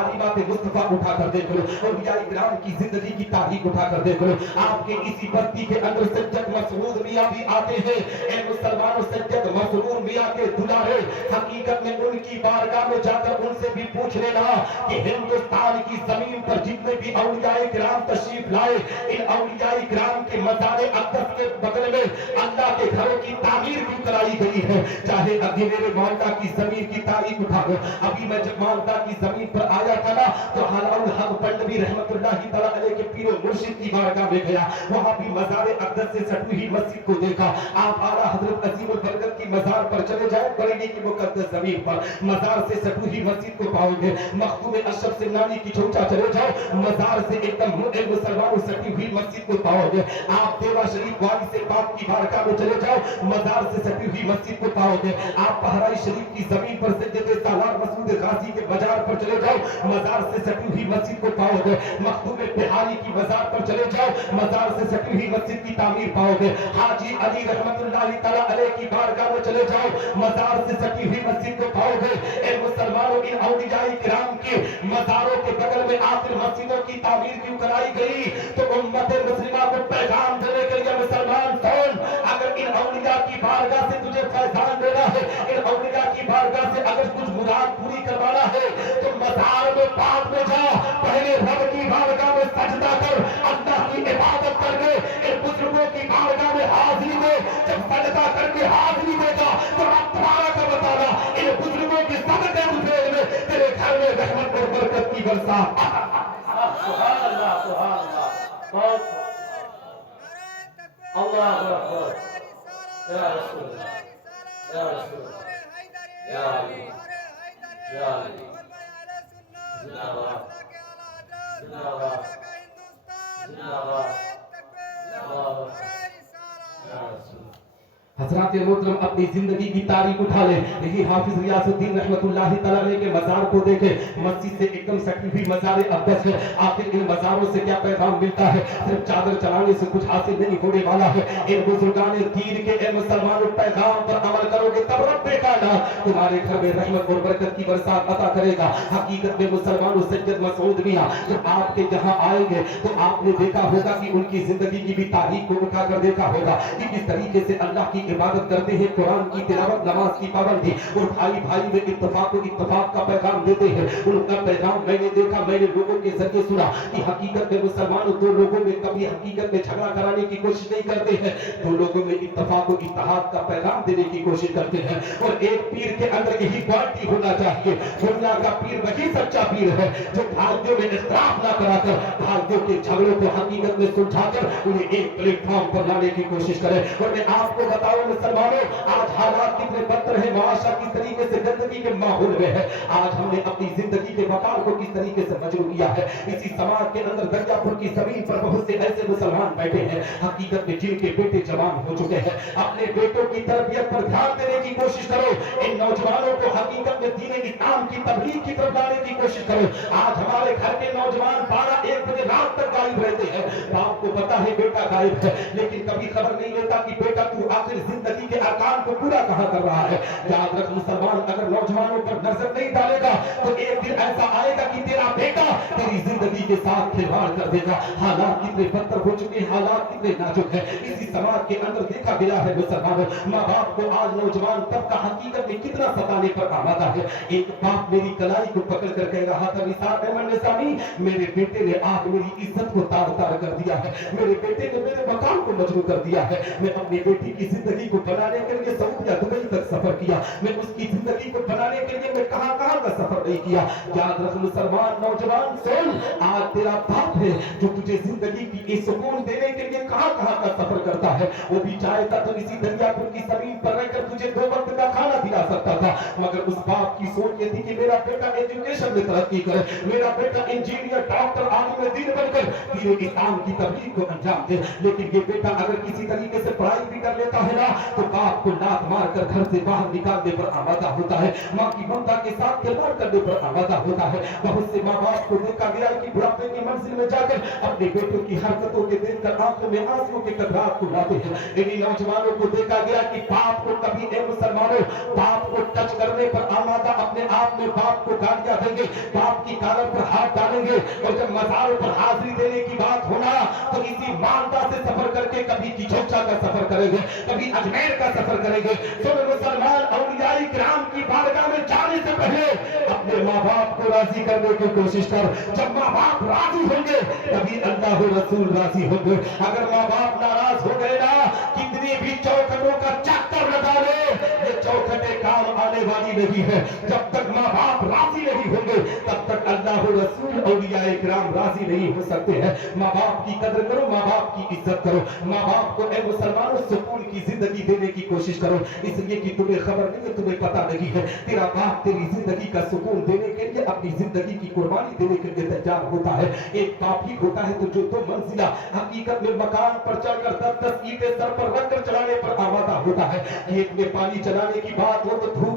तालीमात मुस्तफा उठा कर देख लो, औलिया इकराम की जिंदगी की तारीख उठा कर देख लो। आपके इसी बस्ती के अंदर सज्जद मसरूर मियाँ भी आते हैं। ए मुसलमानों, सज्जद मसरूर मियाँ के दुलारे, हकीकत में उनकी बारगाह में जाकर उनसे भी पूछ लेना कि हिंदुस्तान की जमीन पर जितने भी औलिया इकराम तशरीफ लाए, इन औलिया इकराम के मज़ार अक़दस के बगल में अल्लाह के घरों की तामीर क्यों कराई गई है। चाहे अभी मेरे मालदा की जमीन की तारीख उठा लो, अभी मैं जब मालदा की जमीन पर आया था ना, तो हलाउल हक पंडवी रहमतुल्लाहि तआला अलैह के पीरो मुर्शिद की बारगाह में गया, वहां भी मज़ार अक़दस से सटी हुई मस्जिद को देखा। आप आला हजरत अजीमुल बरकत की मज़ार पर चले जाए, बरेली की मुकद्दस जमीन पर मज़ार से सटी हुई मस्जिद को पाओगे। मखदूम अशरफ सिमनानी की चौचा चले जाओ, मज़ार से एकदम मुसलमानों सटी हुई मस्जिद को पाओगे। आप देवा शरीफ वाली से पाक की बारगाह में चले जाओ, मज़ार से सटी हुई मस्जिद को पाओगे। आप बहराई शरीफ की जमीन पर सज्जदे सालार मसूद गाजी के बाजार पर चले जाओ, मज़ार से सटी हुई मस्जिद को पाओगे। मखदूम बिहारी की मज़ार पर चले जाओ, मज़ार से सटी हुई मस्जिद की तामीर पाओगे। हाजी अली रहमतुल्लाहि तआला अलैह की बारगाह में चले जाओ, मज़ार से सटी हुई मस्जिद को पाओगे। ए मुसलमानों, इन औलिया किराम के मज़ारों के बगल में आखिर मस्जिदों की तामीर क्यों कराई गई? तो उम्मत मुस्लिमा को पैगाम देने के लिए मुसलमान कौन, अगर इन औलिया की बारगाह से तुझे फैजान देना है, इन औलिया की बारगाह से अगर कुछ मुराद पूरी करवाना है, तो मज़ार में पाक में जा, पहले रब की बारगाह में सजदा कर, अल्लाह की इबादत करके इन बुजुर्गों की बारगाह में हाजिरी दे। जब सजदा करके हाजिरी देगा तो अब तुम्हारा का बताना, इन बुजुर्गों की सदके उठेल में तेरे घर में रहमत और बरकत की बरसात। सुभान अल्लाह, सुभान अल्लाह, बहुत अल्लाह अकबर, या रसूल, या रसूल, या अली, या अली, जिंदाबाद, जिंदाबाद, जिंदाबाद, जिंदाबाद, या रसूल। हजरात मोहतरम अपनी जिंदगी की तारीख उठा ले, यही हाफिज रियासुद्दीन रहमतुल्लाहि तआला अलैह के मज़ार को देखे, मस्जिद से एकदम सटी हुई मज़ार अक़दस है। आखिर इन मज़ारों से क्या पैगाम मिलता है? सिर्फ चादर चलाने से कुछ हासिल नहीं होने वाला है। इन बुजुर्गान दीन के ए मुसलमानों पैगाम पर अमल करोगे तब रब्बे कायनात तुम्हारे घर में रहमत और बरकत की बरसात अता करेगा। हकीकत में मुसलमानों, सज्जद मसूद मियां जब आपके यहाँ आएंगे तो आपने देखा होगा कि उनकी जिंदगी की भी तारीख को उठाकर देखा होगा कि किस तरीके से अल्लाह की इबादत करते हैं, कुरान की तिलावत, नमाज की पाबंदी, और भाई भाई में इत्तफाक का पैगाम देते हैं। उनका पैगाम मैंने देखा, मैंने लोगों के जरिए सुना कि हकीकत में मुसलमानों दो लोगों में कभी हकीकत में झगड़ा कराने की कोशिश नहीं करते हैं, दो लोगों में इत्तफाक और इत्तेहाद का पैगाम देने की कोशिश करते हैं। और एक पीर के अंदर यही क्वालिटी होना चाहिए। दुनिया का पीर वही सच्चा पीर है जो भाइयों में इख्तिलाफ ना कराकर भाइयों के झगड़ों को हकीकत में सुलझाकर उन्हें एक प्लेटफॉर्म पर लाने की कोशिश करे। और मैं आपको बताऊं मुसलमानों, आज हालात कितने बदतर है, माशा किस तरीके से गंदगी के माहौल में है। आज हमने अपनी जिंदगी के वकार को किस तरीके से मजबूर किया है। इसी समाज के अंदर दरियापुर की जमीन पर बहुत से ऐसे मुसलमान बैठे हैं हकीकत में जिनके बेटे जवान हो चुके हैं। अपने बेटों की तरबियत पर ध्यान देने की कोशिश करो। इन नौजवानों को हकीकत में दीन इस्लाम की तबलीग की तरफ लाने की कोशिश करो। आज हमारे घर के नौजवान 12-1 बजे रात तक गायब रहते हैं। बाप को पता है बेटा गायब है, लेकिन कभी खबर नहीं लेता कि बेटा तू आखिर जिंदगी के अरकान को पूरा कहां कर रहा है। याद रख मुसलमान, अगर नौजवानों पर नजर नहीं डालेगा तो एक दिन ऐसा आएगा कि तेरा बेटा तेरी जिंदगी के साथ खिलवाड़ कर देगा। हालात कितने बदतर हो चुके हैं, हालात कितने नाजुक है। इसी समाज के अंदर देखा गया है मुसलमानों, माँ बाप को आज नौजवान तब का हकीकत में कितना सताने पर आमादा है। एक बाप मेरी कलाई को पकड़ कर कह रहा था, निसार अहमद निसामी, मेरे बेटे ने आज मेरी इज्जत को तार तार कर दिया है, मेरे बेटे ने मेरे मकान को मजबूर कर दिया है। मैं अपनी बेटी की जिंदगी को बनाने के लिए सऊदी या दुबई तक सफर किया, मैं उसकी जिंदगी को बनाने के लिए मैं कहां कहां का सफर नहीं किया। याद रख मुसलमान नौजवान सुन, आज तेरा बाप है जो तुझे जिंदगी की सुकून देने के लिए कहां कहां का सफर करता है। वो भी चाहता तो इसी दरियापुर की जमीन पर रहकर तुझे 2 वक्त का खाना खिला सकता था, मगर उस बाप की सोच ये थी कि मेरा बेटा एजुकेशन में तरक्की करे, मेरा बेटा इंजीनियर, डॉक्टर, आलिम दीन बनकर दीन इस्लाम की तबलीग को अंजाम दे। लेकिन ये बेटा अगर किसी तरीके से पढ़ाई भी कर लेता है ना, तो बाप को लात मार कर घर से बाहर निकालने पर आमादा होता है, माँ की ममता के साथ खिलवाड़ करने पर आमादा होता है। बहुत से माँ बाप बाप को देखा गया कि बुढ़ापे की मंजिल में जाकर अपने बेटों की हरकतों के देखकर आंखों में आंसुओं के कतरात को लाते हैं। इन्हीं नौजवानों को देखा गया कि बाप को कभी ए मुसलमानों बाप को टच करने पर आमादा अपने आप में बाप को गालियां देंगे, बाप की कालर पर हाथ डालेंगे, और जब मज़ारों पर हाजिरी देने की बात होना तो इसी मालदा से सफर करके कभी किचौचा का सफर करेंगे, कभी अजमेर का सफर करेंगे। तो मुसलमान औलियाए किराम की बारगाह में जाने से पहले अपने माँ बाप को राजी करने की कोशिश कर। जब माँ बाप राजी होंगे तभी अल्लाह रसूल राजी होंगे। अगर माँ बाप नाराज हो गए ना, कितनी भी चौखटों का चक्कर लगा ले, ये चौखटे काम आने वाली नहीं है। जब तक माँ बाप राजी नहीं होंगे तब तक अल्लाह रसूल औलियाए किराम राजी नहीं हो सकते हैं। माँ बाप की कदर करो, माँ बाप की इज्जत करो, माँ बाप को ए मुसलमानों सुकून की जिंदगी देने की कोशिश करो, इसलिए कि तुम्हें खबर नहीं है, तुम्हें पता नहीं है, तेरा बाप तेरी जिंदगी का सुकून देने के लिए अपनी जिंदगी की कुर्बानी देने के लिए तैयार होता है। एक बाप ही होता है तो जो दो मंजिला हकीकत में मकान पर चढ़कर 10-10 ईंटें सर पर रखकर चलाने पर आमादा होता है। खेत में पानी चलाने की बात हो तो धूप